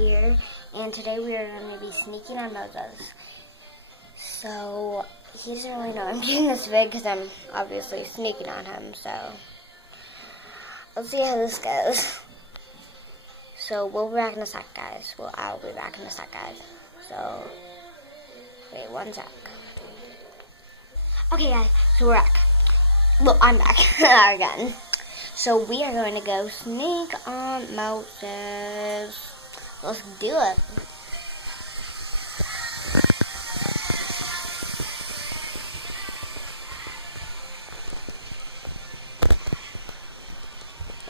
here, and today we are going to be sneaking on Moses. So, he doesn't really know I'm doing this vid because I'm obviously sneaking on him, so let's see how this goes. So, we'll be back in a sec, guys. Well, I'll be back in a sec, guys. So, wait 1 sec. Okay, guys, so we're back. Well, I'm back again. So we are going to go sneak on Moses. Let's do it.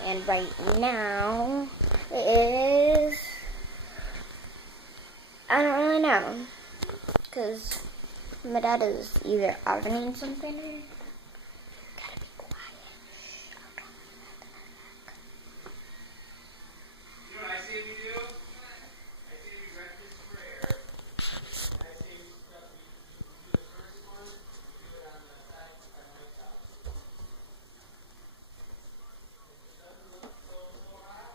And right now it is, I don't really know, because my dad is either ovening something or gotta be quiet. You know what I say we do? I say we rent this prayer. I say we do the first one, do it on the side by myself. It doesn't look so hot.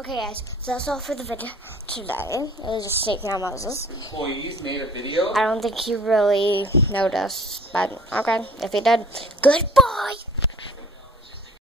Okay, guys, so that's all for the video today. It was just sneaking on Moses. Employees made a video. I don't think he really noticed, but okay, if he did, goodbye!